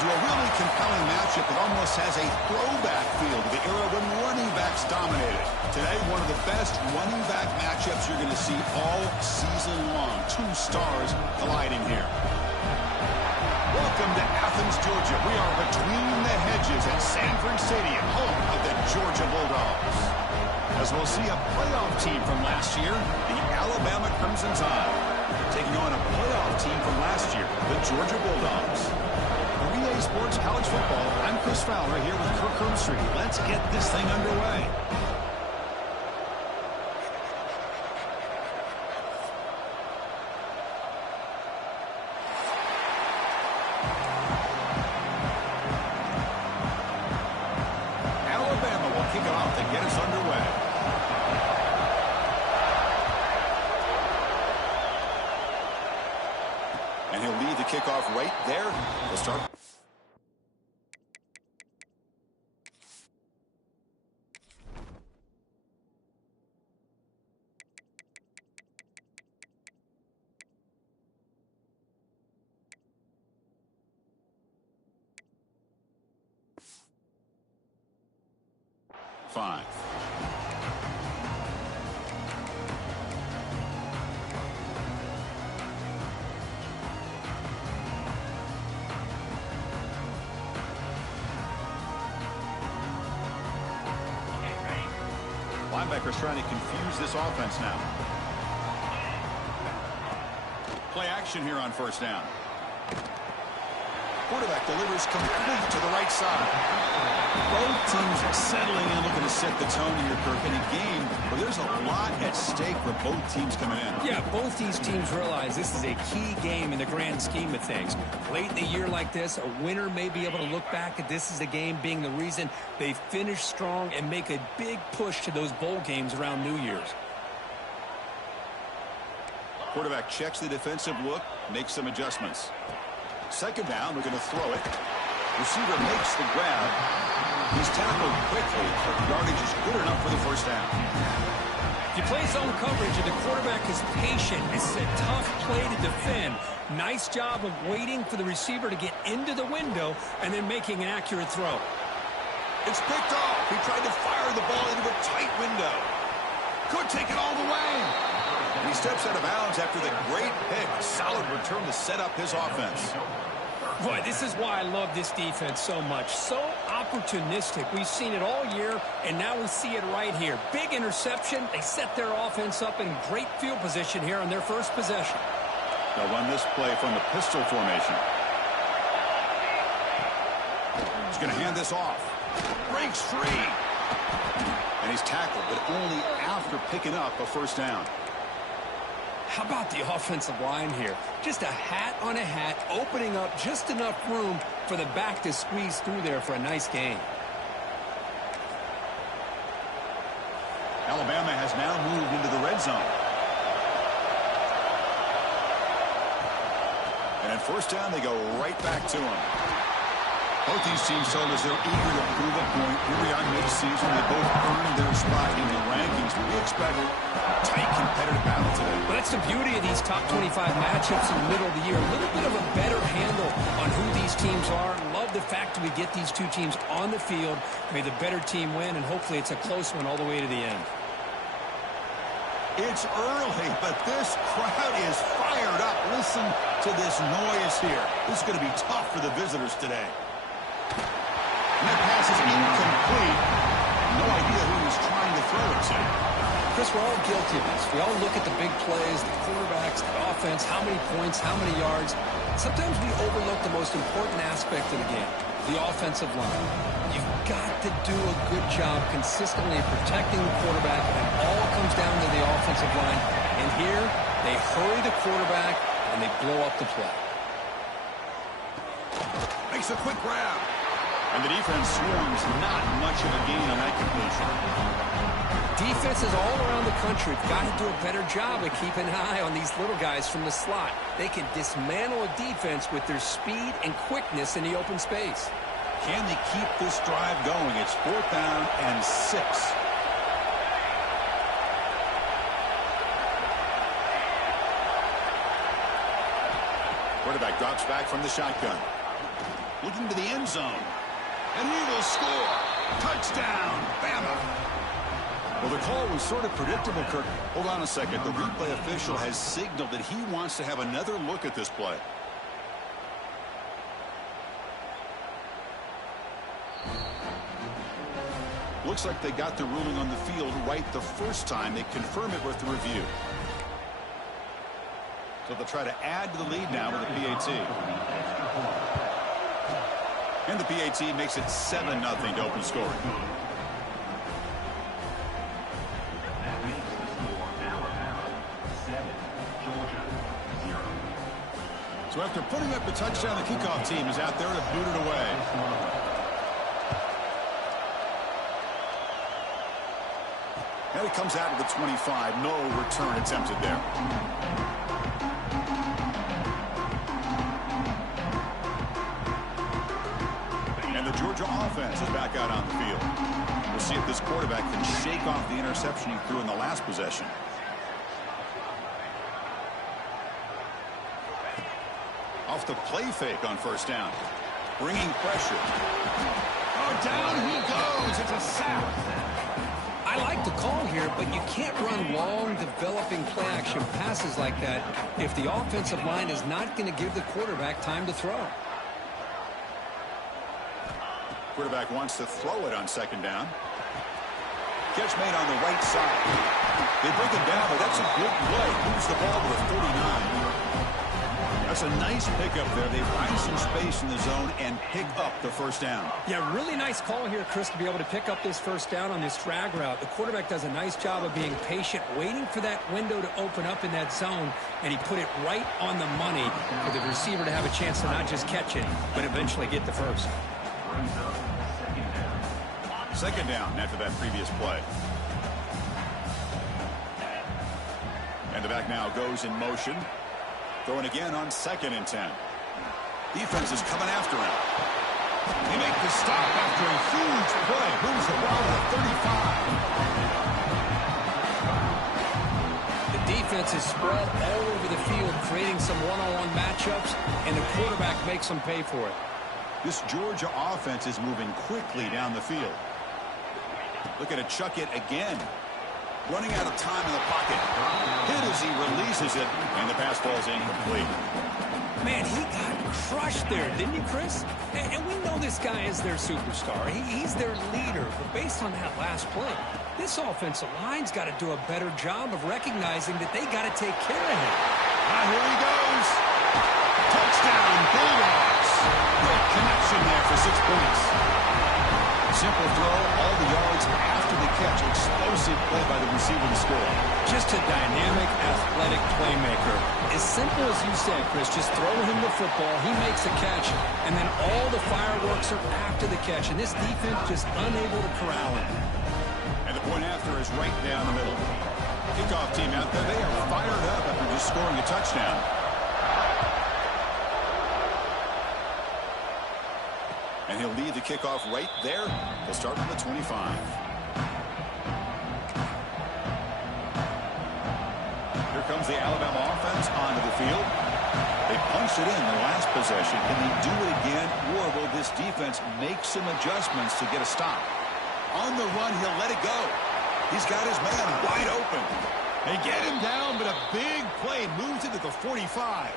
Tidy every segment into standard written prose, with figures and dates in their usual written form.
into a really compelling matchup that almost has a throwback feel to the era when running backs dominated. Today, one of the best running back matchups you're going to see all season long. Two stars colliding here. Welcome to Athens, Georgia. We are between the hedges at Sanford Stadium, home of the Georgia Bulldogs. As we'll see a playoff team from last year, the Alabama Crimson Tide, taking on a playoff team from last year, the Georgia Bulldogs. For EA Sports College Football, I'm Chris Fowler here with Kirk Herbstreit. Let's get this thing underway. Alabama will kick it off to get us underway. And he'll lead the kickoff right there. We'll start. Five. Linebackers trying to confuse this offense now. Play action here on first down. Quarterback delivers complete to the right side. Both teams settling in, looking to set the tone here, Kirk, in a game where there's a lot at stake for both teams coming in. Yeah, both these teams realize this is a key game in the grand scheme of things. Late in the year like this, a winner may be able to look back at this as a game being the reason they finish strong and make a big push to those bowl games around New Year's. Quarterback checks the defensive look, makes some adjustments. Second down, we're going to throw it. Receiver makes the grab. He's tackled quickly, but the yardage is good enough for the first down. If you play zone coverage and the quarterback is patient, this is a tough play to defend. Nice job of waiting for the receiver to get into the window and then making an accurate throw. It's picked off. He tried to fire the ball into a tight window. Could take it all the way. And he steps out of bounds after the great pick. A solid return to set up his offense. Boy, this is why I love this defense so much. So opportunistic. We've seen it all year, and now we see it right here. Big interception. They set their offense up in great field position here on their first possession. They'll run this play from the pistol formation. He's going to hand this off. Breaks free. And he's tackled, but only after picking up a first down. How about the offensive line here? Just a hat on a hat, opening up just enough room for the back to squeeze through there for a nice gain. Alabama has now moved into the red zone. And at first down, they go right back to him. Both these teams told us they're eager to prove a point. Here we are mid-season. They both earned their spot in the rankings. We expect a tight competitive battle today. Well, that's the beauty of these top 25 matchups in the middle of the year. A little bit of a better handle on who these teams are. Love the fact that we get these two teams on the field. May the better team win, and hopefully it's a close one all the way to the end. It's early, but this crowd is fired up. Listen to this noise here. This is going to be tough for the visitors today. And that pass is incomplete. No idea who he's trying to throw it to. Chris, we're all guilty of this. We all look at the big plays, the quarterbacks, the offense, how many points, how many yards. Sometimes we overlook the most important aspect of the game, the offensive line. You've got to do a good job consistently protecting the quarterback, and it all comes down to the offensive line. And here, they hurry the quarterback, and they blow up the play. Makes a quick grab. And the defense swarms, not much of a gain on that completion. Defenses all around the country have got to do a better job of keeping an eye on these little guys from the slot. They can dismantle a defense with their speed and quickness in the open space. Can they keep this drive going? It's 4th down and 6. Quarterback drops back from the shotgun. looking to the end zone. And he will score. Touchdown, Bama. Well, the call was sort of predictable, Kirk. Hold on a second. The replay official has signaled that he wants to have another look at this play. Looks like they got the ruling on the field right the first time. They confirm it with the review. So they'll try to add to the lead now with the PAT. And the PAT makes it 7-0 to open scoring. So after putting up the touchdown, the kickoff team is out there to boot it away. And it comes out of the 25. No return attempted there. And the Georgia offense is back out on the field. We'll see if this quarterback can shake off the interception he threw in the last possession. Off the play fake on first down. Bringing pressure. Oh, down he goes. It's a sack. I like the call here, but you can't run long, developing play-action passes like that if the offensive line is not going to give the quarterback time to throw. Quarterback wants to throw it on second down. Catch made on the right side. They break it down, but that's a good play. Moves the ball to the 49. That's a nice pickup there. They find some space in the zone and pick up the first down. Yeah, really nice call here, Chris, to be able to pick up this first down on this drag route. The quarterback does a nice job of being patient, waiting for that window to open up in that zone, and he put it right on the money for the receiver to have a chance to not just catch it, but eventually get the first. Second down after that previous play. And the back now goes in motion. Throwing again on 2nd and 10. Defense is coming after him. They make the stop after a huge play. Moves the ball to 35. The defense is spread all over the field, creating some one-on-one matchups, and the quarterback makes them pay for it. This Georgia offense is moving quickly down the field. Looking to chuck it again. Running out of time in the pocket. Hit as he releases it, and the pass falls incomplete. Man, he got crushed there, didn't you, Chris? And we know this guy is their superstar. He's their leader. But based on that last play, this offensive line's got to do a better job of recognizing that they got to take care of him. Here he goes. Touchdown, Bulldogs. Great connection there for 6 points. Simple throw, all the yards after the catch. Explosive play by the receiver to score. Just a dynamic, athletic playmaker. As simple as you said, Chris, just throw him the football, he makes a catch, and then all the fireworks are after the catch, and this defense just unable to corral him. And the point after is right down the middle. Kickoff team out there, they are fired up after just scoring a touchdown. And he'll lead the kickoff right there. They'll start on the 25. Here comes the Alabama offense onto the field. They punched it in the last possession. Can they do it again, or will this defense make some adjustments to get a stop? On the run, he'll let it go. He's got his man wide open. They get him down, but a big play moves it to the 45.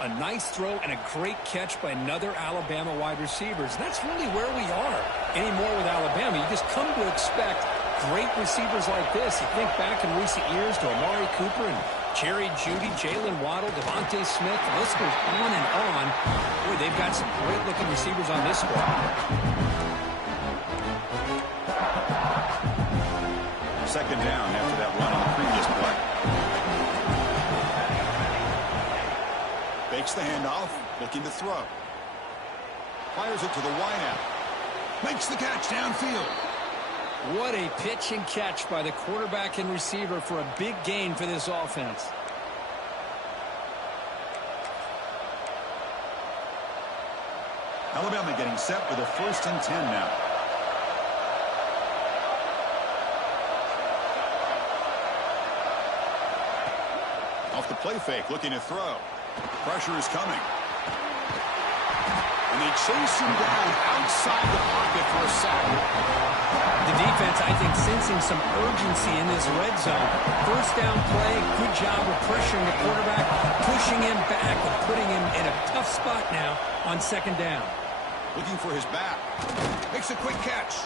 A nice throw and a great catch by another Alabama wide receiver. That's really where we are anymore with Alabama. You just come to expect great receivers like this. You think back in recent years to Amari Cooper and Jerry Jeudy, Jalen Waddle, Devontae Smith. The list goes on and on. Boy, they've got some great-looking receivers on this squad. Second down after that run on the previous play. Fakes the handoff, looking to throw. Fires it to the wideout. Makes the catch downfield. What a pitch and catch by the quarterback and receiver for a big gain for this offense. Alabama getting set for the 1st and 10 now. Off the play fake, looking to throw. Pressure is coming. And they chase him down outside the pocket for a sack. The defense, I think, sensing some urgency in this red zone. First down play, good job of pressuring the quarterback, pushing him back and putting him in a tough spot now on second down. Looking for his back. Makes a quick catch.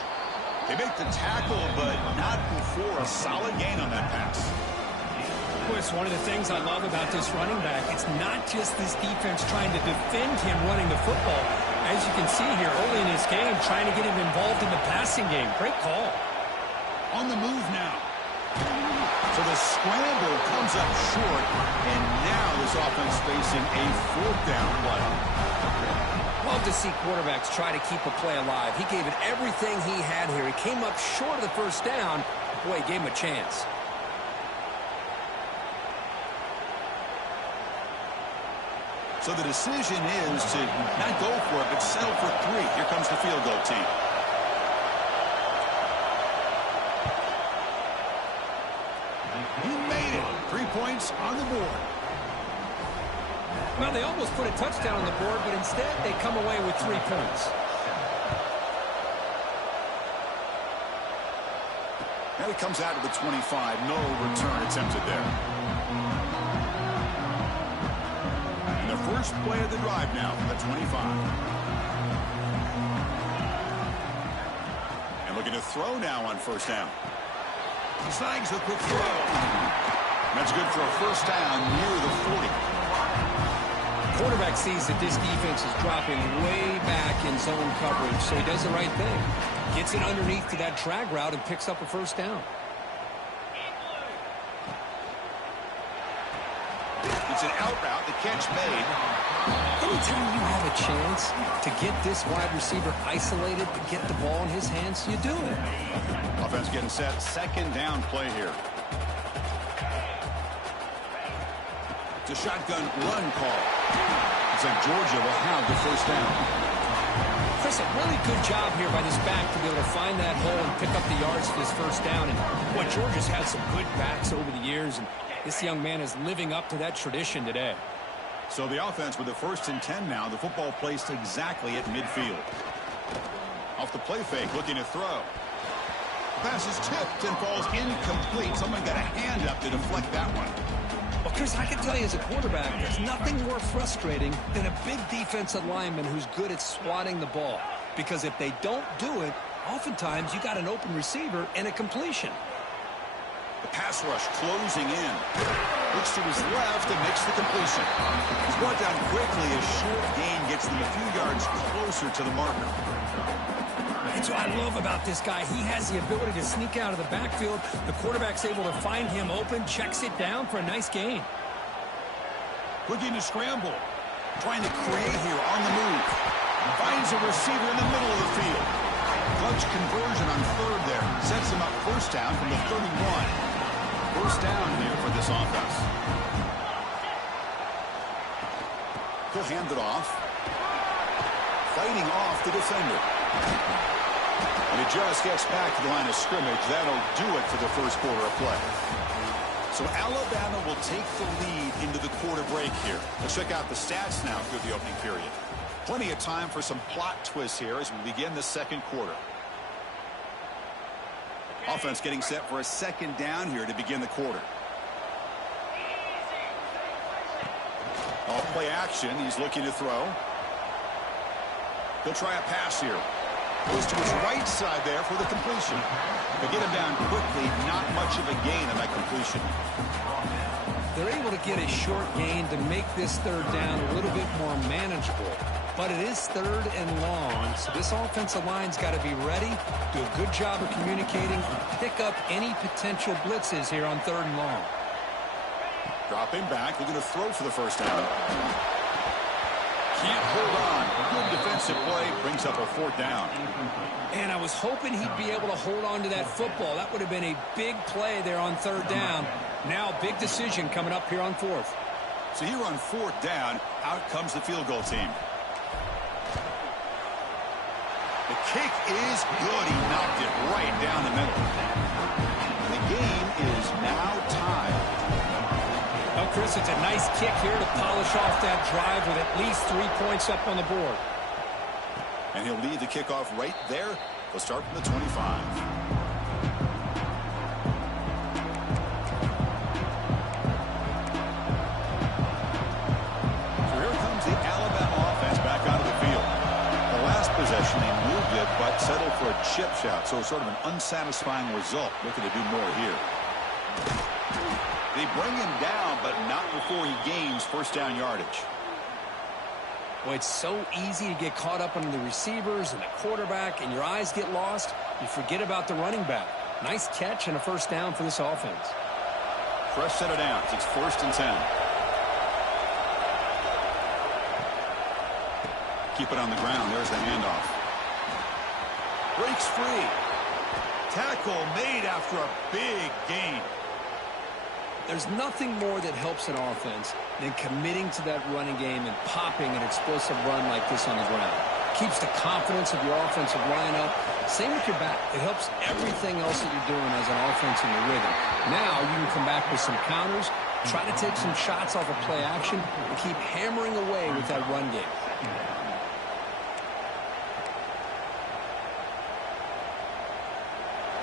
They make the tackle, but not before a solid gain on that pass. It's one of the things I love about this running back. It's not just this defense trying to defend him running the football. As you can see here early in this game, trying to get him involved in the passing game. Great call. On the move now. So the scramble comes up short, and now this offense facing a fourth down play. Love to see quarterbacks try to keep a play alive. He gave it everything he had here. He came up short of the first down. Boy, he gave him a chance. So the decision is to not go for it, but settle for 3. Here comes the field goal team. He made it. 3 points on the board. Well, they almost put a touchdown on the board, but instead they come away with 3 points. Now he comes out to the 25. No return attempted there. First play of the drive now from the 25. And looking to throw now on first down. He snags the quick throw. That's good for a first down near the 40. Quarterback sees that this defense is dropping way back in zone coverage, so he does the right thing. Gets it underneath to that drag route and picks up a first down. It's an out route, the catch made. Anytime you have a chance to get this wide receiver isolated, to get the ball in his hands, you do it. Offense getting set, second down play here. It's a shotgun run call. It's like Georgia will have the first down. Chris, a really good job here by this back to be able to find that hole and pick up the yards for this first down. And what Georgia's had some good backs over the years, and this young man is living up to that tradition today. So the offense with the 1st and 10 now. The football placed exactly at midfield. Off the play fake, looking to throw. The pass is tipped and falls incomplete. Someone got a hand up to deflect that one. Well, Chris, I can tell you as a quarterback, there's nothing more frustrating than a big defensive lineman who's good at swatting the ball. Because if they don't do it, oftentimes you got an open receiver and a completion. The pass rush closing in. Looks to his left and makes the completion. He's brought down quickly. A short gain gets them a few yards closer to the marker. That's what I love about this guy. He has the ability to sneak out of the backfield. The quarterback's able to find him open, checks it down for a nice gain. Looking to scramble. Trying to create here on the move. Finds a receiver in the middle of the field. Clutch conversion on third there. Sets him up first down from the 31. First down here for this offense. He'll hand it off. Fighting off the defender. And it just gets back to the line of scrimmage. That'll do it for the first quarter of play. So Alabama will take the lead into the quarter break here. Let's check out the stats now through the opening period. Plenty of time for some plot twists here as we begin the second quarter. Offense getting set for a second down here to begin the quarter. Off play action. He's looking to throw. He'll try a pass here. Goes to his right side there for the completion. They get him down quickly. Not much of a gain on that completion. They're able to get a short gain to make this third down a little bit more manageable. But it is third and long, so this offensive line's got to be ready, do a good job of communicating, and pick up any potential blitzes here on third and long. Dropping back, looking to throw for the first down. Can't hold on. Good defensive play, brings up a fourth down. And I was hoping he'd be able to hold on to that football. That would have been a big play there on third down. Now, big decision coming up here on fourth. So here on fourth down, out comes the field goal team. The kick is good. He knocked it right down the middle. The game is now tied. Well, Chris, it's a nice kick here to polish off that drive with at least 3 points up on the board. And he'll lead the kickoff right there. They'll start from the 25. Possession, they moved it, but settled for a chip shot. So sort of an unsatisfying result. Looking to do more here. They bring him down, but not before he gains first down yardage. Well, it's so easy to get caught up on the receivers and the quarterback, and your eyes get lost. You forget about the running back. Nice catch and a first down for this offense. Fresh set of downs. It's 1st and 10. Keep it on the ground. There's the handoff. Breaks free. Tackle made after a big gain. There's nothing more that helps an offense than committing to that running game and popping an explosive run like this on the ground. Keeps the confidence of your offensive line up. Same with your back. It helps everything else that you're doing as an offense in your rhythm. Now you can come back with some counters, try to take some shots off of play action, and keep hammering away with that run game.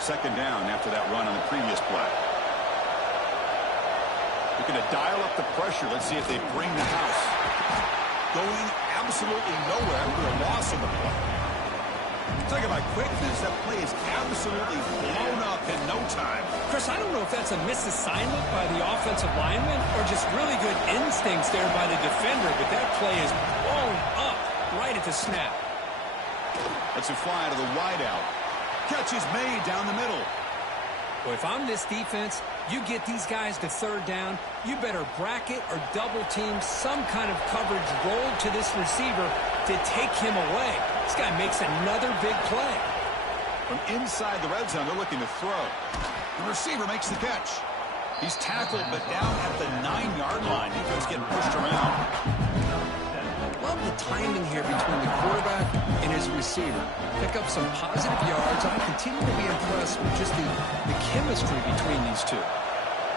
Second down after that run on the previous play. They're going to dial up the pressure. Let's see if they bring the house. Going absolutely nowhere after a loss in the play. Talk about quickness. That play is absolutely blown up in no time. Chris, I don't know if that's a misassignment by the offensive lineman or just really good instincts there by the defender, but that play is blown up right at the snap. Let's it fly to the wideout. Catch is made down the middle. Well, if I'm this defense, you get these guys to third down, you better bracket or double team some kind of coverage roll to this receiver to take him away. This guy makes another big play. From inside the red zone, they're looking to throw. The receiver makes the catch. He's tackled, but down at the 9-yard line. Defense getting pushed around. Love the timing here between the quarterback and his receiver. Pick up some positive yards. I continue to be impressed with just the chemistry between these two.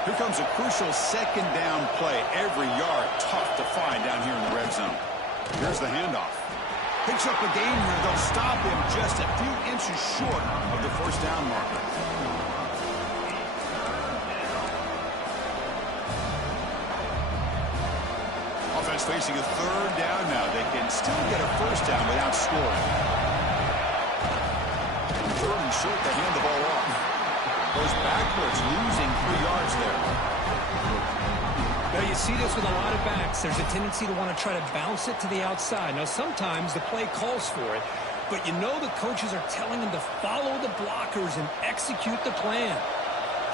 Here comes a crucial second down play. Every yard tough to find down here in the red zone. Here's the handoff. Picks up a gain here. They'll stop him just a few inches short of the first down marker. Offense facing a third down now. They can still get a first down without scoring. Third and short, they hand the ball off. Goes backwards, losing 3 yards there. Now you see this with a lot of backs. There's a tendency to want to try to bounce it to the outside. Now sometimes the play calls for it, but you know the coaches are telling them to follow the blockers and execute the plan.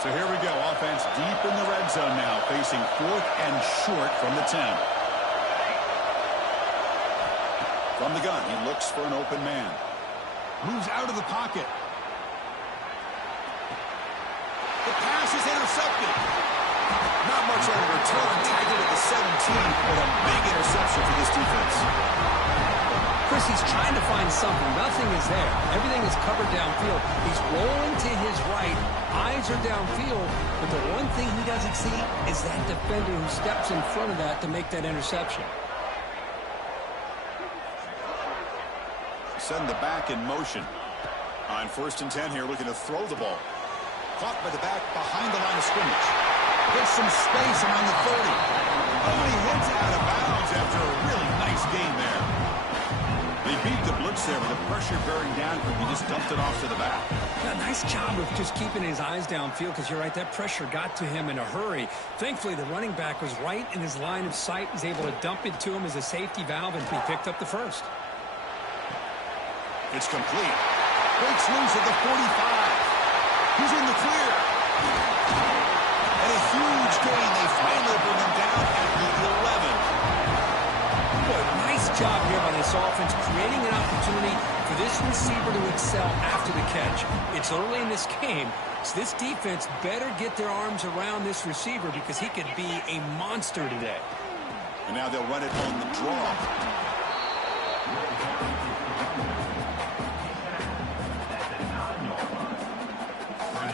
So here we go. Offense deep in the red zone now, facing 4th and short from the 10. From the gun, he looks for an open man. Moves out of the pocket. The pass is intercepted. Not much on the return. Tackled at the 17, but a big interception for this defense. Chris, he's trying to find something. Nothing is there. Everything is covered downfield. He's rolling to his right. Eyes are downfield, but the one thing he doesn't see is that defender who steps in front of that to make that interception. Send the back in motion. On 1st and 10 here, looking to throw the ball. Caught by the back behind the line of scrimmage. Gets some space around the 30. Oh, he heads out of bounds after a really nice gain there. They beat the blitz there with the pressure bearing down. He just dumped it off to the back. Yeah, nice job of just keeping his eyes downfield because you're right, that pressure got to him in a hurry. Thankfully, the running back was right in his line of sight, was able to dump it to him as a safety valve, and he picked up the first. It's complete. Breaks loose at the 45. He's in the clear. And a huge gain. They finally bring him down at the 11. Boy, nice job here by this offense, creating an opportunity for this receiver to excel after the catch. It's early in this game, so this defense better get their arms around this receiver because he could be a monster today. And now they'll run it on the draw.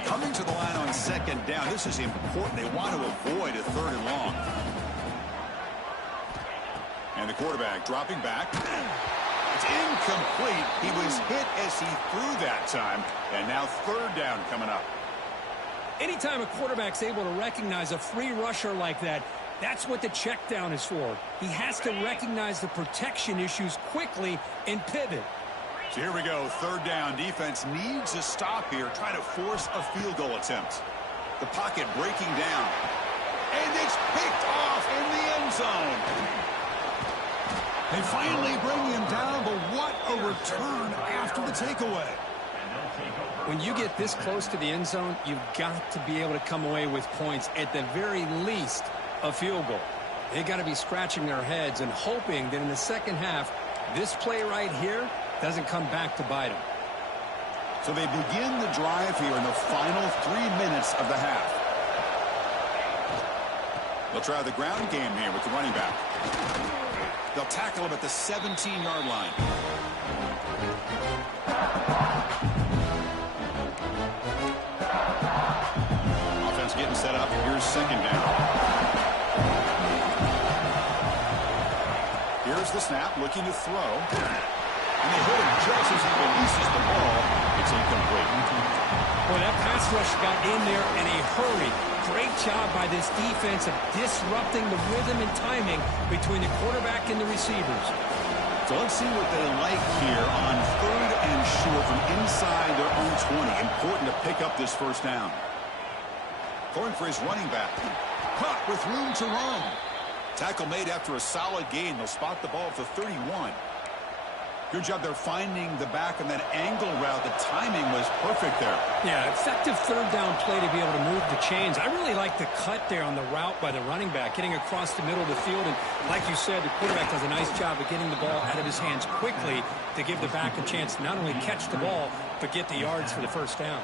Coming to the line on second down. This is important. They want to avoid a 3rd and long. And the quarterback dropping back. It's incomplete. He was hit as he threw that time. And now third down coming up. Anytime a quarterback's able to recognize a free rusher like that, that's what the check down is for. He has to recognize the protection issues quickly and pivot. So here we go, third down. Defense needs a stop here, trying to force a field goal attempt. The pocket breaking down. And it's picked off in the end zone. They finally bring him down, but what a return after the takeaway. When you get this close to the end zone, you've got to be able to come away with points, at the very least, a field goal. They got to be scratching their heads and hoping that in the second half, this play right here doesn't come back to bite them. So they begin the drive here in the final 3 minutes of the half. They'll try the ground game here with the running back. They'll tackle him at the 17-yard line. Offense getting set up. Here's second down. Here's the snap, looking to throw. And they hit him just as he releases the ball. It's incomplete. Boy, that pass rush got in there in a hurry. Great job by this defense of disrupting the rhythm and timing between the quarterback and the receivers. So let's see what they like here on third and short from inside their own 20. Important to pick up this first down. Throwing for his running back. Caught with room to run. Tackle made after a solid gain. They'll spot the ball at the 31. Good job there finding the back on that angle route. The timing was perfect there. Yeah, effective third down play to be able to move the chains. I really like the cut there on the route by the running back, getting across the middle of the field. And like you said, the quarterback does a nice job of getting the ball out of his hands quickly to give the back a chance to not only catch the ball, but get the yards for the first down.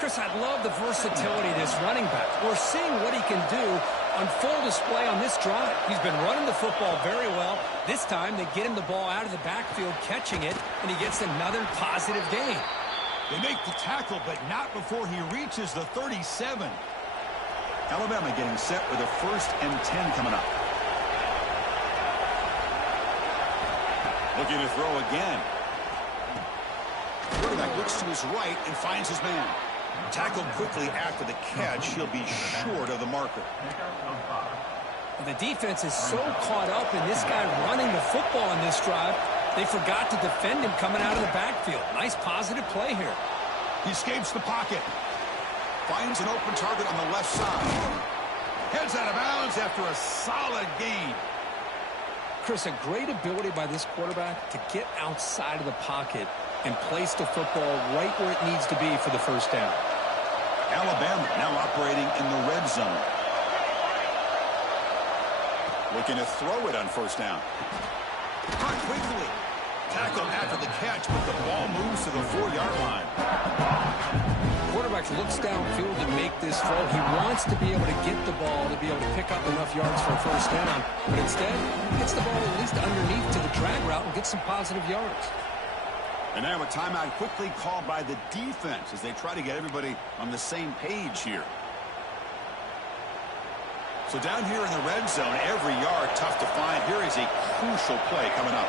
Chris, I love the versatility of this running back. We're seeing what he can do on full display on this drive. He's been running the football very well. This time, they get him the ball out of the backfield, catching it, and he gets another positive gain. They make the tackle, but not before he reaches the 37. Alabama getting set with a 1st and 10 coming up. Looking to throw again. Quarterback looks to his right and finds his man. Tackled quickly after the catch. He'll be short of the marker. The defense is so caught up in this guy running the football in this drive, they forgot to defend him coming out of the backfield. Nice positive play here. He escapes the pocket. Finds an open target on the left side. Heads out of bounds after a solid gain. Chris, a great ability by this quarterback to get outside of the pocket and place the football right where it needs to be for the first down. Alabama now operating in the red zone. Looking to throw it on first down. Caught quickly. Tackled after the catch, but the ball moves to the 4-yard line. Quarterback looks downfield to make this throw. He wants to be able to get the ball to be able to pick up enough yards for a first down, but instead, he gets the ball at least underneath to the drag route and gets some positive yards. And now a timeout quickly called by the defense as they try to get everybody on the same page here. So down here in the red zone, every yard tough to find. Here is a crucial play coming up.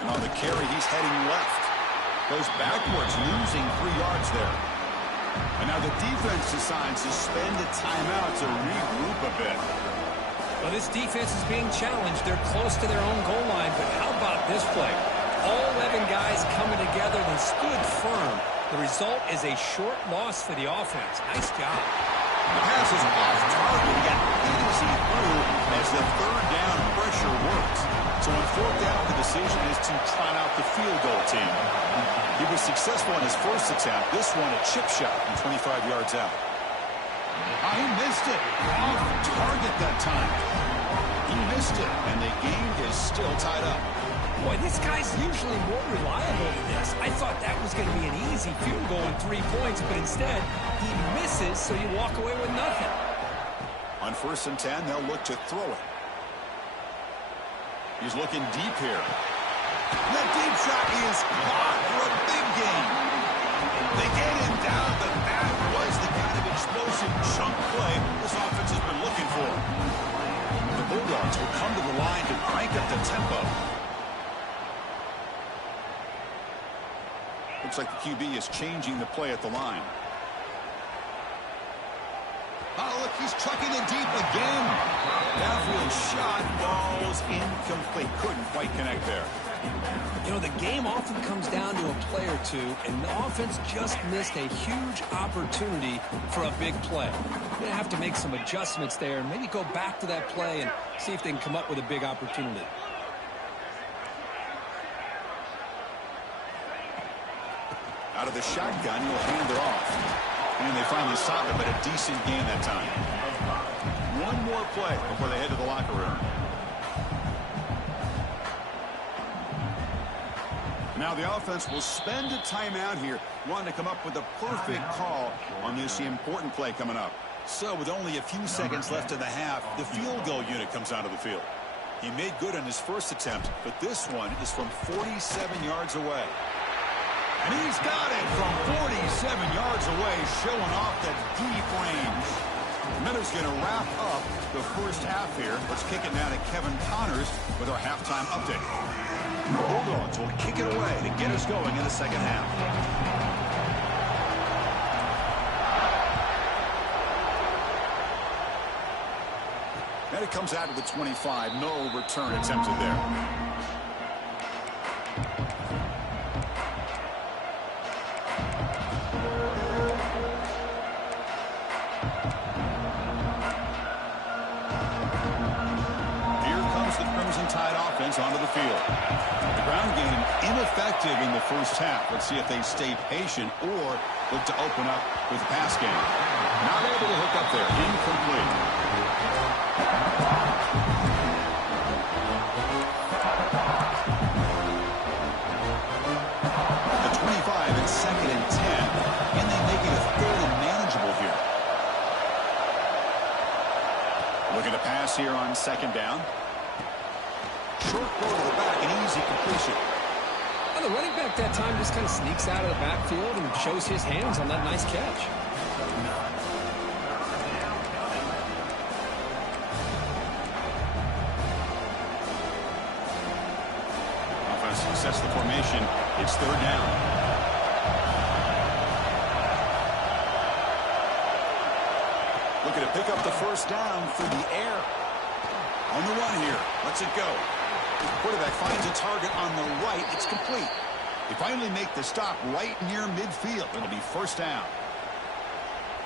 And on the carry, he's heading left. Goes backwards, losing 3 yards there. And now the defense decides to spend a timeout to regroup a bit. Well, this defense is being challenged. They're close to their own goal line, but how about this play? All 11 guys coming together. They stood firm. The result is a short loss for the offense. Nice job. The pass is off target, yet easy through as the third down pressure works. So on fourth down, the decision is to trot out the field goal team. He was successful in his first attempt. This one, a chip shot from 25 yards out. He missed it. Off target that time. He missed it, and the game is still tied up. Boy, this guy's usually more reliable than this. I thought that was going to be an easy field goal and 3 points, but instead, he misses, so you walk away with nothing. On 1st and 10, they'll look to throw it. He's looking deep here. That deep shot is caught for a big gain. They get him down, but that was the kind of explosive chunk play this offense has been looking for. The Bulldogs Looks like the QB is changing the play at the line. Oh, look, he's trucking it deep again. Downfield shot, ball's incomplete. Couldn't quite connect there. You know, the game often comes down to a play or two, and the offense just missed a huge opportunity for a big play. They're going to have to make some adjustments there and maybe go back to that play and see if they can come up with a big opportunity. Out of the shotgun, he'll hand it off. And they finally stop it, but a decent gain that time. One more play before they head to the locker room. Now the offense will spend a timeout here, wanting to come up with a perfect call on this important play coming up. So with only a few seconds left in the half, the field goal unit comes out of the field. He made good on his first attempt, but this one is from 47 yards away. And he's got it from 47 yards away, showing off that deep range. Miller's going to wrap up the first half here. Let's kick it now to Kevin Connors with our halftime update. The Bulldogs will kick it away to get us going in the second half. And it comes out to the 25. No return attempted there. Onto the field. The ground game ineffective in the first half. Let's see if they stay patient or look to open up with the pass game. Not able to hook up there. Incomplete. The 25 and 2nd and 10. And they make it a third and manageable here. Looking to pass here on 2nd down. Short throw to the back, an easy completion. Well, the running back that time just kind of sneaks out of the backfield and shows his hands on that nice catch. Offense sets the formation. It's 3rd down. Looking to pick up the 1st down through the air. On the run here. Lets it go. The quarterback finds a target on the right. It's complete. They finally make the stop right near midfield. It'll be 1st down.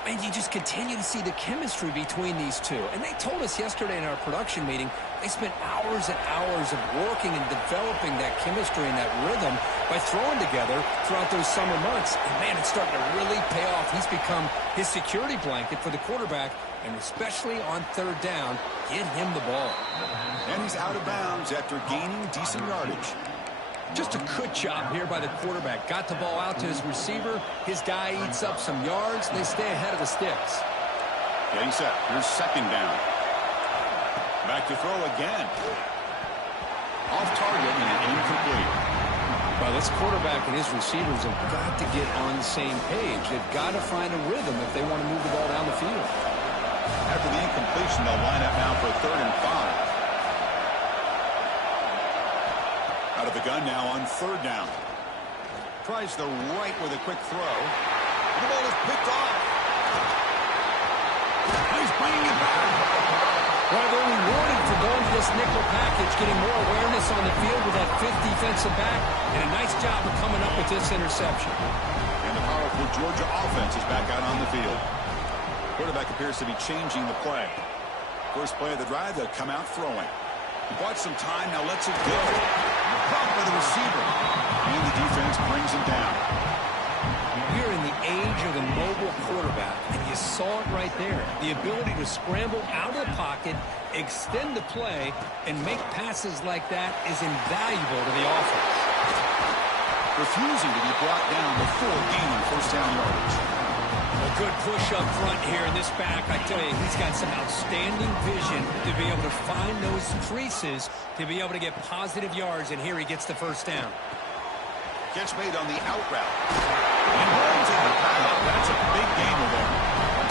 And you just continue to see the chemistry between these two. And they told us yesterday in our production meeting, they spent hours and hours of working and developing that chemistry and that rhythm by throwing together throughout those summer months. And, man, it's starting to really pay off. He's become his security blanket for the quarterback, and especially on 3rd down, get him the ball. And he's out of bounds after gaining decent yardage. Just a good job here by the quarterback. Got the ball out to his receiver. His guy eats up some yards. They stay ahead of the sticks. Getting set. Here's 2nd down. Back to throw again. Off target and incomplete. Well, this quarterback and his receivers have got to get on the same page. They've got to find a rhythm if they want to move the ball down the field. After the incompletion, they'll line up now for 3rd and 5. Out of the gun now on 3rd down. Tries the right with a quick throw. The ball is picked off. And he's bringing it back. Well, they're rewarded for going to this nickel package, getting more awareness on the field with that 5th defensive back, and a nice job of coming up with this interception. And the powerful Georgia offense is back out on the field. Quarterback appears to be changing the play. First play of the drive, they'll come out throwing. Bought some time, now lets it go. Caught by the receiver. And the defense brings him down. We're in the age of the mobile quarterback, and you saw it right there. The ability to scramble out of the pocket, extend the play, and make passes like that is invaluable to the offense. Refusing to be brought down before gaining 1st down yardage. A good push up front here in this back. I tell you, he's got some outstanding vision to be able to find those creases, to be able to get positive yards, and here he gets the 1st down. Catch made on the out route. And runs in the back. That's a big gainer there.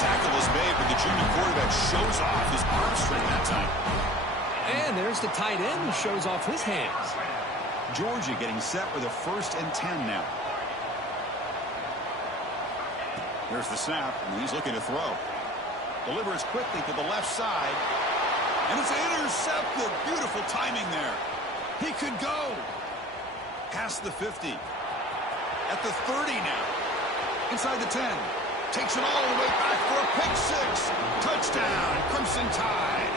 Tackle is made, but the junior quarterback shows off his arm strength that time. And there's the tight end who shows off his hands. Georgia getting set with a 1st and 10 now. Here's the snap, and he's looking to throw. Delivers quickly to the left side. And it's intercepted. Beautiful timing there. He could go. Past the 50. At the 30 now. Inside the 10. Takes it all the way back for a pick six. Touchdown, Crimson Tide.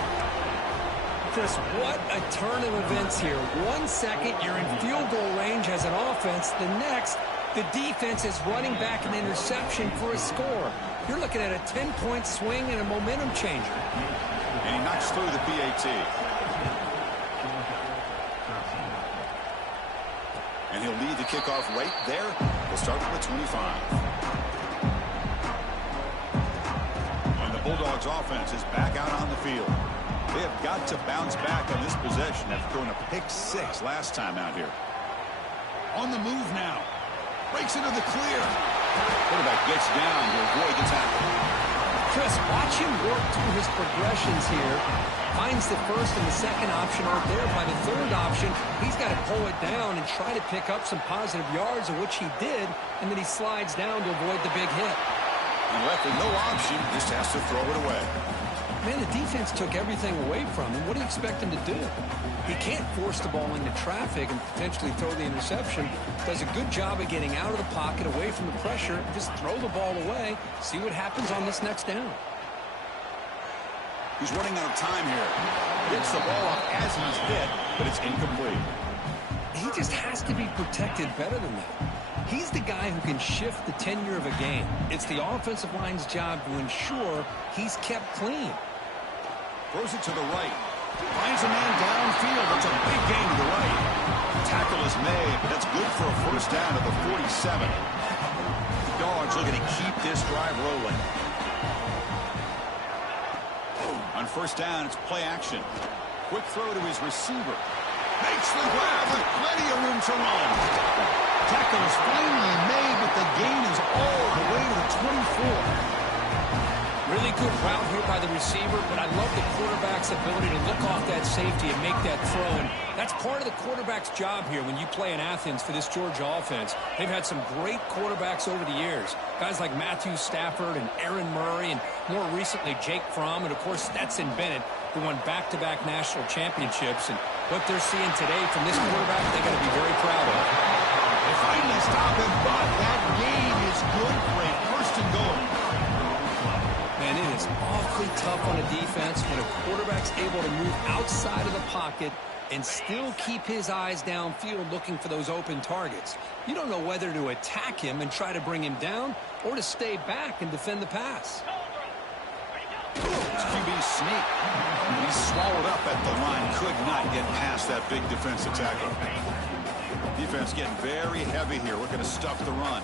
Chris, what a turn of events here. 1 second, you're in field goal range as an offense. The next, the defense is running back an interception for a score. You're looking at a 10-point swing and a momentum changer. And he knocks through the PAT. And he'll lead the kickoff right there. We'll start with the 25. And the Bulldogs offense is back out on the field. They have got to bounce back on this possession after throwing a pick six last time out here. On the move now. Breaks into the clear. Quarterback gets down to avoid the tackle. Chris, watch him work through his progressions here. Finds the first and the second option aren't there. By the third option, he's got to pull it down and try to pick up some positive yards, of which he did, and then he slides down to avoid the big hit. And left with no option, just has to throw it away. Man, the defense took everything away from him. What do you expect him to do? He can't force the ball into traffic and potentially throw the interception. Does a good job of getting out of the pocket, away from the pressure. Just throw the ball away. See what happens on this next down. He's running out of time here. Gets the ball up as he's hit, but it's incomplete. He just has to be protected better than that. He's the guy who can shift the tenure of a game. It's the offensive line's job to ensure he's kept clean. Throws it to the right. Finds a man downfield. That's a big gain to the right. Tackle is made, but that's good for a first down at the 47. The Dogs looking to keep this drive rolling. On first down, it's play action. Quick throw to his receiver. Makes the grab with plenty of room to run. Tackle is finally made, but the gain is all the way to the 24. Really good route here by the receiver, but I love the quarterback's ability to look off that safety and make that throw. And that's part of the quarterback's job here when you play in Athens for this Georgia offense. They've had some great quarterbacks over the years. Guys like Matthew Stafford and Aaron Murray, and more recently Jake Fromm, and of course Stetson Bennett, who won back-to-back national championships. And what they're seeing today from this quarterback, they got to be very proud of. They finally stop him, but that gain is good for a first and goal. Man, it is awfully tough on a defense when a quarterback's able to move outside of the pocket and still keep his eyes downfield looking for those open targets. You don't know whether to attack him and try to bring him down or to stay back and defend the pass. It's QB sneak. He's swallowed up at the line. Could not get past that big defensive tackle. Defense getting very heavy here. We're going to stuff the run.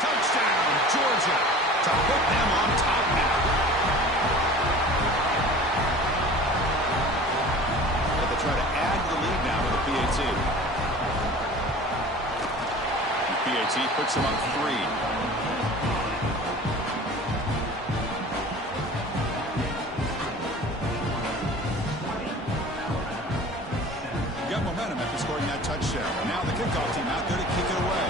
Touchdown, Georgia, to put them on top now. They'll try to add the lead now with the PAT. The PAT puts them up 3. Got momentum after scoring that touchdown. And now the kickoff team out there to kick it away.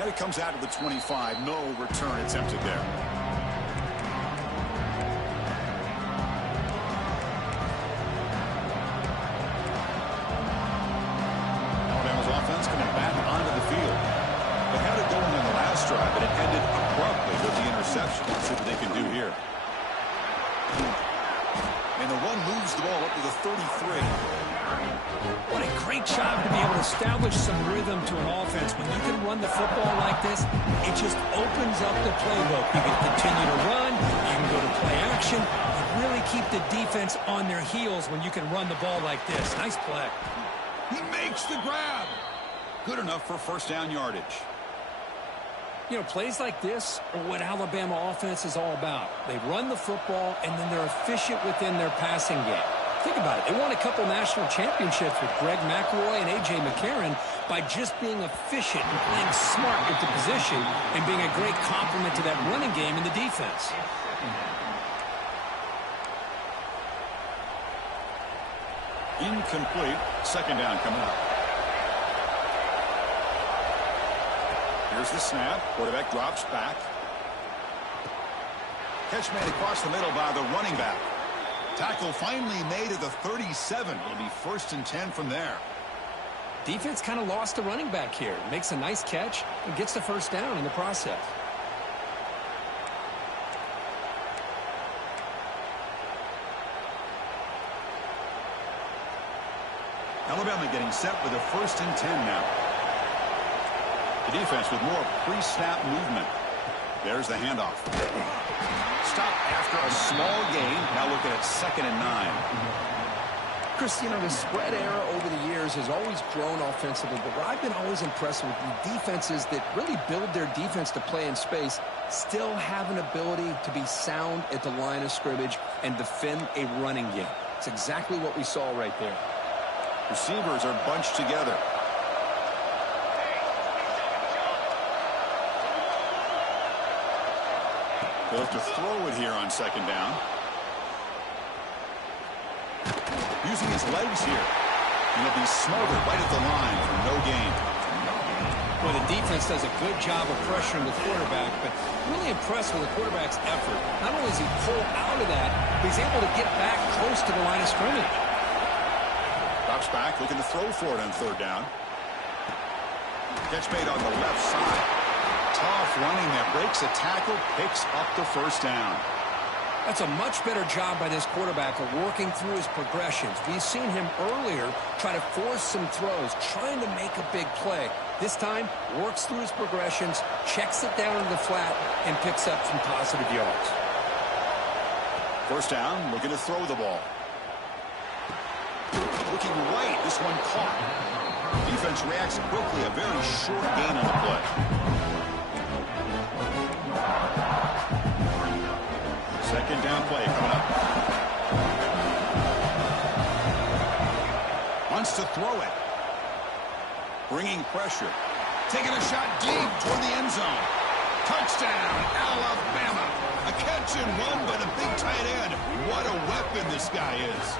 And it comes out of the 25. No return attempted there. Alabama's offense coming back onto the field. They had it going in the last drive, but it ended abruptly with the interception. Let's see what they can do here. And the run moves the ball up to the 33. What a great job to be able to establish some rhythm to an offense. When you can run the football like this, it just opens up the playbook. You can continue to run. You can go to play action. You really keep the defense on their heels when you can run the ball like this. Nice play. He makes the grab. Good enough for first down yardage. You know, plays like this are what Alabama offense is all about. They run the football, and then they're efficient within their passing game. Think about it. They won a couple national championships with Greg McElroy and A.J. McCarron by just being efficient and playing smart with the position and being a great complement to that running game in the defense. Incomplete. Second down coming up. Here's the snap. Quarterback drops back. Catch made across the middle by the running back. Tackle finally made at the 37. It'll be 1st and 10 from there. Defense kind of lost a running back here. Makes a nice catch and gets the first down in the process. Alabama getting set with a 1st and 10 now. The defense with more pre-snap movement. There's the handoff. Stop after a small gain. Now looking at 2nd and 9. Chris, you know, the spread era over the years has always grown offensively, but what I've been always impressed with the defenses that really build their defense to play in space still have an ability to be sound at the line of scrimmage and defend a running game. It's exactly what we saw right there. Receivers are bunched together. They'll have to throw it here on 2nd down. Using his legs here. And he'll be smothered right at the line for no gain. Well, the defense does a good job of pressuring the quarterback, but really impressed with the quarterback's effort. Not only does he pull out of that, but he's able to get back close to the line of scrimmage. Drops back, looking to throw for it on 3rd down. Catch made on the left side. Tough running there. Breaks a tackle, picks up the 1st down. That's a much better job by this quarterback of working through his progressions. We've seen him earlier try to force some throws, trying to make a big play. This time, works through his progressions, checks it down to the flat, and picks up some positive yards. 1st down, looking to throw the ball. Looking right, this one caught. Defense reacts quickly, a very short gain on the play. Second down play coming up. Wants to throw it. Bringing pressure. Taking a shot deep toward the end zone. Touchdown, Alabama. A catch and run by the big tight end. What a weapon this guy is.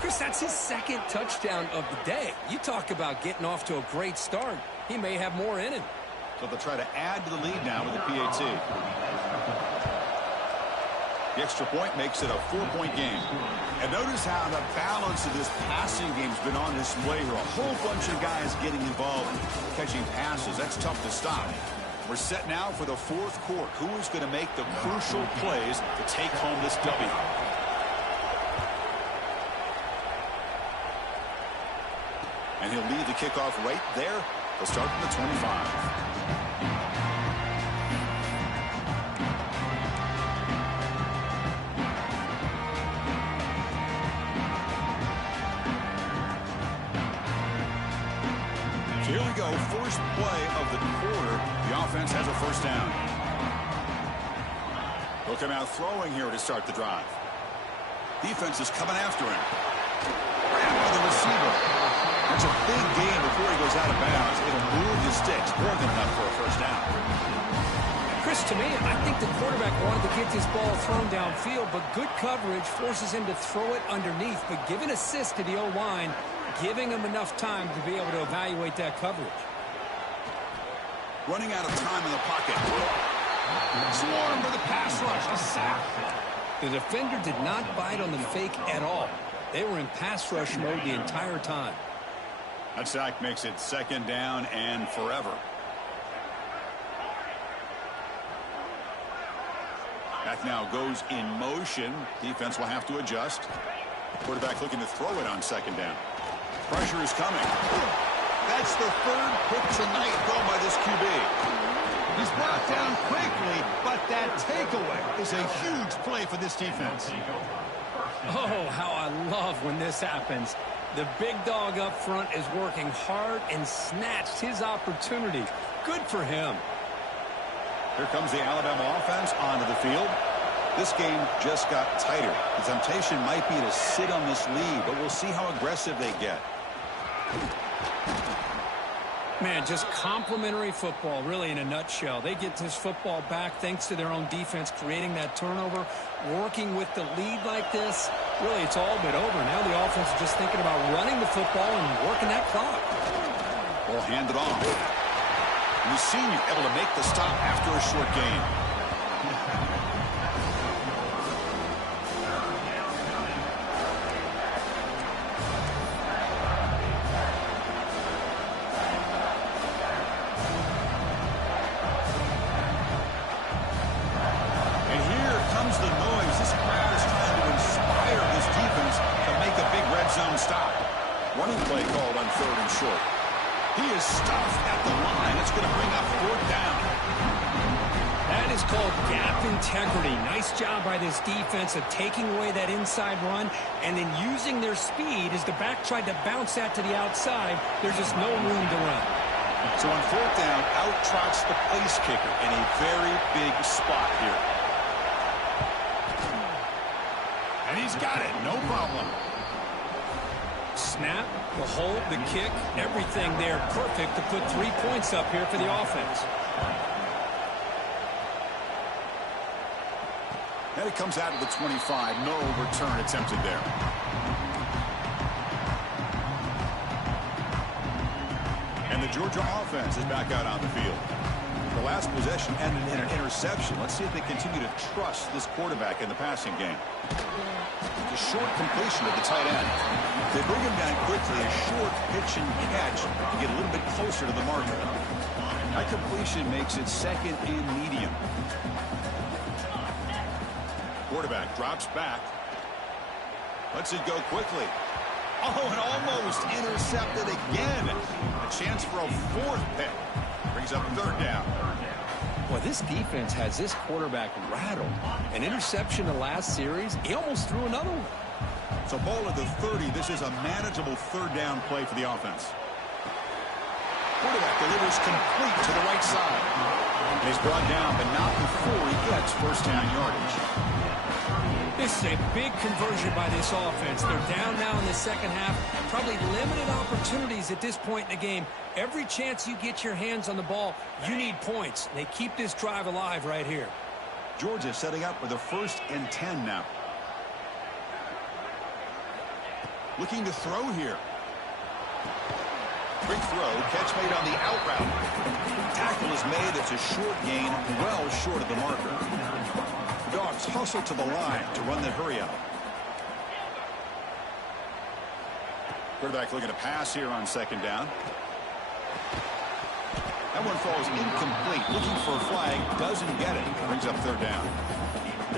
Chris, that's his 2nd touchdown of the day. You talk about getting off to a great start. He may have more in him. So they'll try to add to the lead now with the PAT. The extra point makes it a 4-point game. And notice how the balance of this passing game's been on display here. A whole bunch of guys getting involved catching passes. That's tough to stop. We're set now for the 4th quarter. Who is going to make the crucial plays to take home this W? And he'll lead the kickoff right there. They'll start from the 25. Here we go, first play of the quarter. The offense has a 1st down. They'll come out throwing here to start the drive. Defense is coming after him. Grab by the receiver. That's a big gain before he goes out of bounds. It'll move the sticks more than enough for a 1st down. Chris, to me, I think the quarterback wanted to get this ball thrown downfield, but good coverage forces him to throw it underneath. But give an assist to the O-line, giving him enough time to be able to evaluate that coverage. Running out of time in the pocket. Swarm for the pass rush. A sack. The defender did not bite on the fake at all. They were in pass rush mode the entire time. That sack makes it 2nd down and forever. Back now goes in motion. Defense will have to adjust. Quarterback looking to throw it on 2nd down. Pressure is coming. That's the 3rd pick tonight thrown by this QB. He's brought down quickly, but that takeaway is a huge play for this defense. Oh, how I love when this happens. The big dog up front is working hard and snatched his opportunity. Good for him. Here comes the Alabama offense onto the field. This game just got tighter. The temptation might be to sit on this lead, but we'll see how aggressive they get. Man, just complimentary football, really, in a nutshell. They get this football back thanks to their own defense, creating that turnover, working with the lead like this. Really, it's all but over. Now the offense is just thinking about running the football and working that clock. Ball handed off. And the senior able to make the stop after a short gain. Stop. Running play called on 3rd and short. He is stuffed at the line. It's going to bring up 4th down. That is called gap integrity. Nice job by this defense of taking away that inside run and then using their speed as the back tried to bounce that to the outside. There's just no room to run. So on 4th down, out trots the place kicker in a very big spot here. And he's got it. No problem. Snap, the hold, the kick, everything there perfect to put 3 points up here for the offense. And it comes out of the 25. No return attempted there. And the Georgia offense is back out on the field. The last possession ended in an interception. Let's see if they continue to trust this quarterback in the passing game. A short completion to the tight end. They bring him down quickly. A short pitch and catch to get a little bit closer to the marker. That completion makes it 2nd and medium. Quarterback drops back. Lets it go quickly. Oh, and almost intercepted again. A chance for a 4th pick. Brings up 3rd down. Well, this defense has this quarterback rattled. An interception the last series. He almost threw another one. So ball at the 30. This is a manageable 3rd down play for the offense. Quarterback delivers complete to the right side. And he's brought down, but not before he gets 1st down yardage. This is a big conversion by this offense. They're down now in the 2nd half. Probably limited opportunities at this point in the game. Every chance you get your hands on the ball, you need points. They keep this drive alive right here. Georgia setting up with a 1st and 10 now. Looking to throw here. Quick throw. Catch made on the out route. Tackle is made. It's a short gain, well short of the marker. Dogs hustle to the line to run the hurry up. Quarterback looking to pass here on 2nd down. That one falls incomplete. Looking for a flag. Doesn't get it. Brings up 3rd down.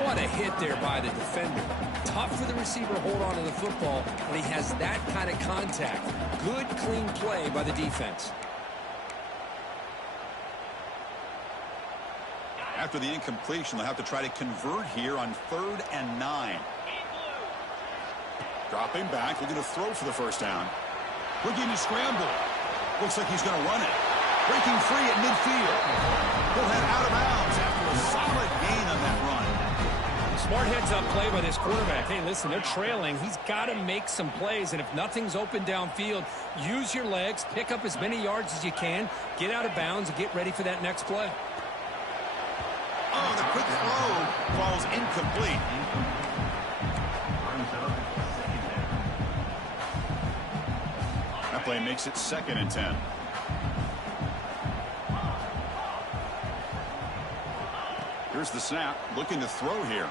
What a hit there by the defender. Tough for the receiver to hold on to the football when he has that kind of contact. Good, clean play by the defense. After the incompletion, they'll have to try to convert here on 3rd and 9. Dropping back, looking to throw for the 1st down. Looking to scramble. Looks like he's going to run it. Breaking free at midfield. He'll head out of bounds after a solid gain on that run. Smart heads-up play by this quarterback. Hey, listen, they're trailing. He's got to make some plays, and if nothing's open downfield, use your legs, pick up as many yards as you can, get out of bounds, and get ready for that next play. Oh, the quick throw falls incomplete. That play makes it 2nd and 10. Here's the snap. Looking to throw here.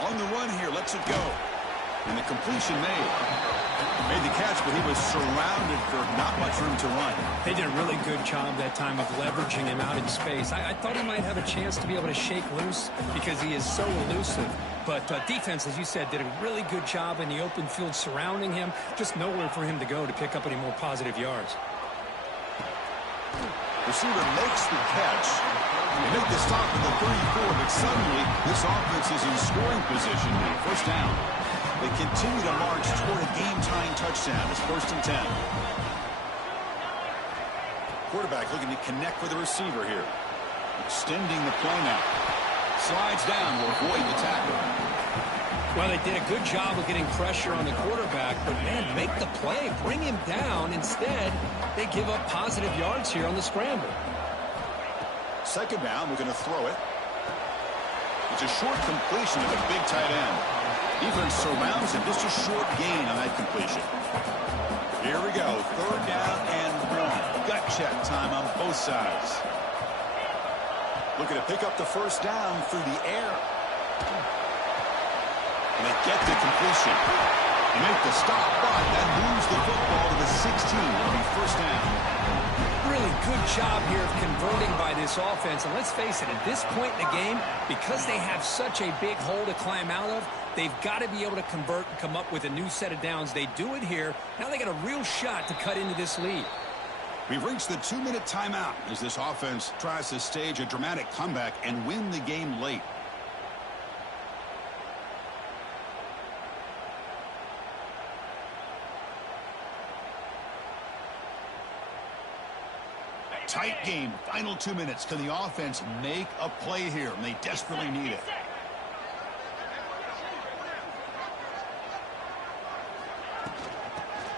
On the run here. Lets it go. And the completion made the catch, but he was surrounded for not much room to run. They did a really good job that time of leveraging him out in space. I thought he might have a chance to be able to shake loose because he is so elusive. But defense, as you said, did a really good job in the open field surrounding him. Just nowhere for him to go to pick up any more positive yards. Receiver makes the catch. They make the stop at the 34, but suddenly this offense is in scoring position. 1st down. They continue to march toward a game-tying touchdown. It's 1st and 10. Quarterback looking to connect with the receiver here. Extending the play now. Slides down to avoid the tackle. Well, they did a good job of getting pressure on the quarterback, but, man, make make the play, bring him down. Instead, they give up positive yards here on the scramble. Second down, we're going to throw it. It's a short completion to the big tight end. Defense surrounds him. Just a short gain on that completion. Here we go. Third down and 1. Gut check time on both sides. Looking to pick up the first down through the air. And they get the completion. They make the stop, but that moves the football to the 16. It'll be first down. Really good job here of converting by this offense. And let's face it, at this point in the game, because they have such a big hole to climb out of, they've got to be able to convert and come up with a new set of downs. They do it here. Now they got a real shot to cut into this lead. We've reached the 2-minute timeout as this offense tries to stage a dramatic comeback and win the game late. Tight game, final 2 minutes. Can the offense make a play here? And they desperately need it.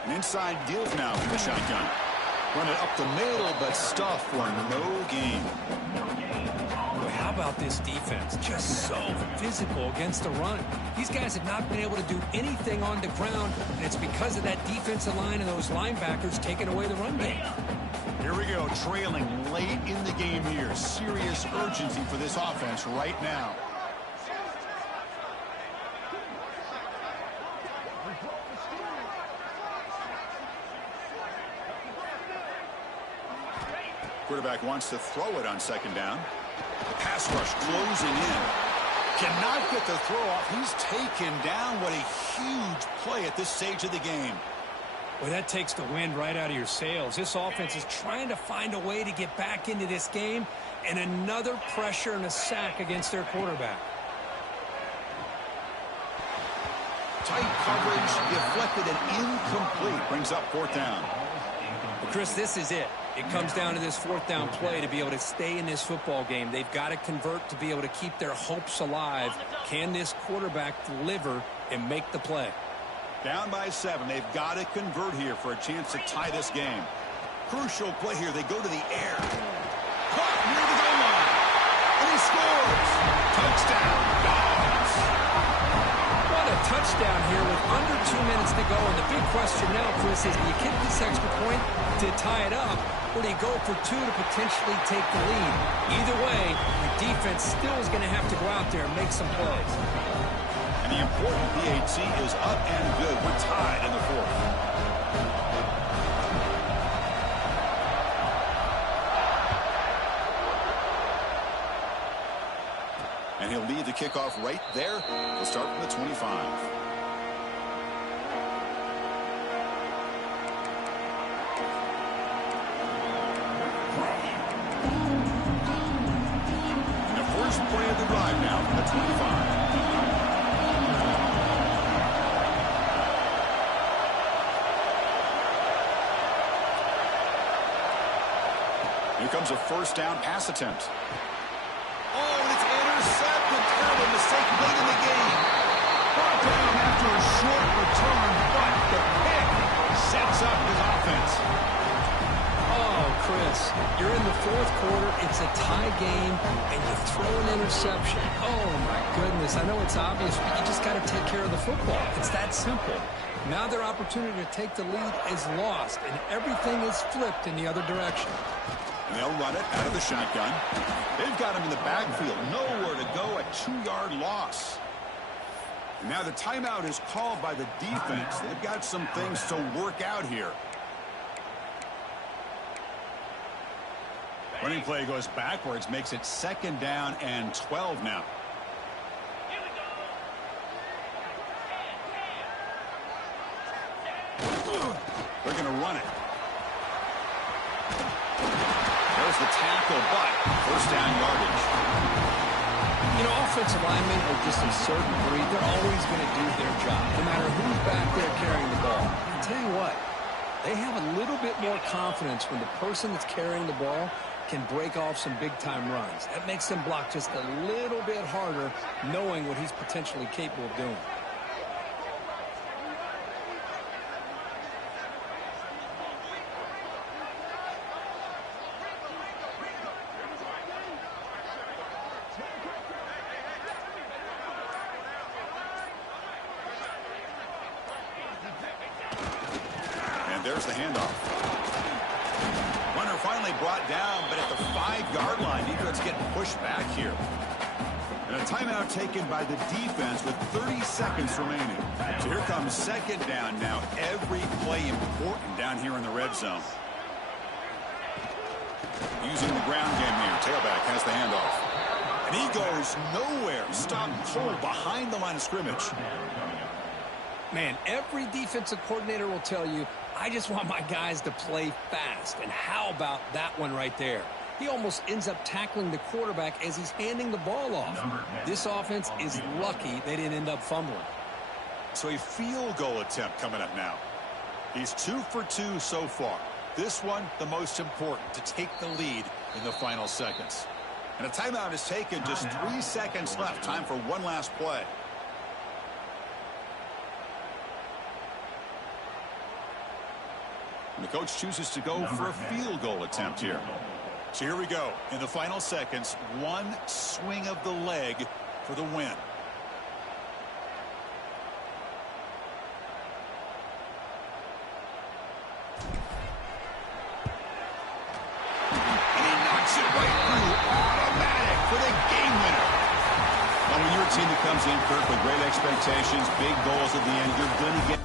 An inside give now from the shotgun. Run it up the middle, but stuff for no gain. Boy, how about this defense? Just so physical against the run. These guys have not been able to do anything on the ground, and it's because of that defensive line and those linebackers taking away the run game. Here we go, trailing late in the game here. Serious urgency for this offense right now. Quarterback wants to throw it on second down. The pass rush closing in. Cannot get the throw off. He's taken down. What a huge play at this stage of the game. Well, that takes the wind right out of your sails. This offense is trying to find a way to get back into this game, and another pressure and a sack against their quarterback. Tight coverage, deflected and incomplete. Brings up fourth down. Well, Chris, this is it. It comes down to this fourth down play to be able to stay in this football game. They've got to convert to be able to keep their hopes alive. Can this quarterback deliver and make the play? Down by 7. They've got to convert here for a chance to tie this game. Crucial play here. They go to the air. Caught near the goal line. And he scores. Touchdown, Dogs. What a touchdown here with under 2 minutes to go. And the big question now, Chris, is do you kick this extra point to tie it up, or do you go for 2 to potentially take the lead? Either way, the defense still is going to have to go out there and make some plays. And the important PAT is up and good. We're tied in the fourth. And he'll lead the kickoff right there. We'll start from the 25. And the first play of the drive now from the 25. Here comes a first down pass attempt. Oh, and it's intercepted. Terrible mistake late in the game. Brought down after a short return, but the pick sets up his offense. Oh, Chris, you're in the fourth quarter. It's a tie game, and you throw an interception. Oh, my goodness. I know it's obvious, but you just got to take care of the football. It's that simple. Now their opportunity to take the lead is lost, and everything is flipped in the other direction. And they'll run it out of the shotgun. They've got him in the backfield. Nowhere to go. A 2-yard loss. And now the timeout is called by the defense. They've got some things to work out here. Running play goes backwards. Makes it second down and 12 now. They're going to run it. There's the tackle, but first down yardage. You know, offensive linemen are just a certain breed. They're always going to do their job, no matter who's back there carrying the ball. I'll tell you what, they have a little bit more confidence when the person that's carrying the ball can break off some big-time runs. That makes them block just a little bit harder, knowing what he's potentially capable of doing. There's the handoff. Runner finally brought down, but at the 5-yard line, defense getting pushed back here. And a timeout taken by the defense with 30 seconds remaining. So here comes second down now. Every play important down here in the red zone. Using the ground game here. Tailback has the handoff. And he goes nowhere. Stopped cold behind the line of scrimmage. Man, every defensive coordinator will tell you, I just want my guys to play fast. And how about that one right there? He almost ends up tackling the quarterback as he's handing the ball off. This offense is lucky they didn't end up fumbling. So a field goal attempt coming up now. He's 2 for 2 so far. This one, the most important, to take the lead in the final seconds. And a timeout is taken. Just 3 seconds left. Time for one last play. And the coach chooses to go for a field goal attempt here. So here we go. In the final seconds, one swing of the leg for the win. And he knocks it right through. Automatic for the game winner. Now, when you're a team that comes in, Kirk, with great expectations, big goals at the end, you're going to get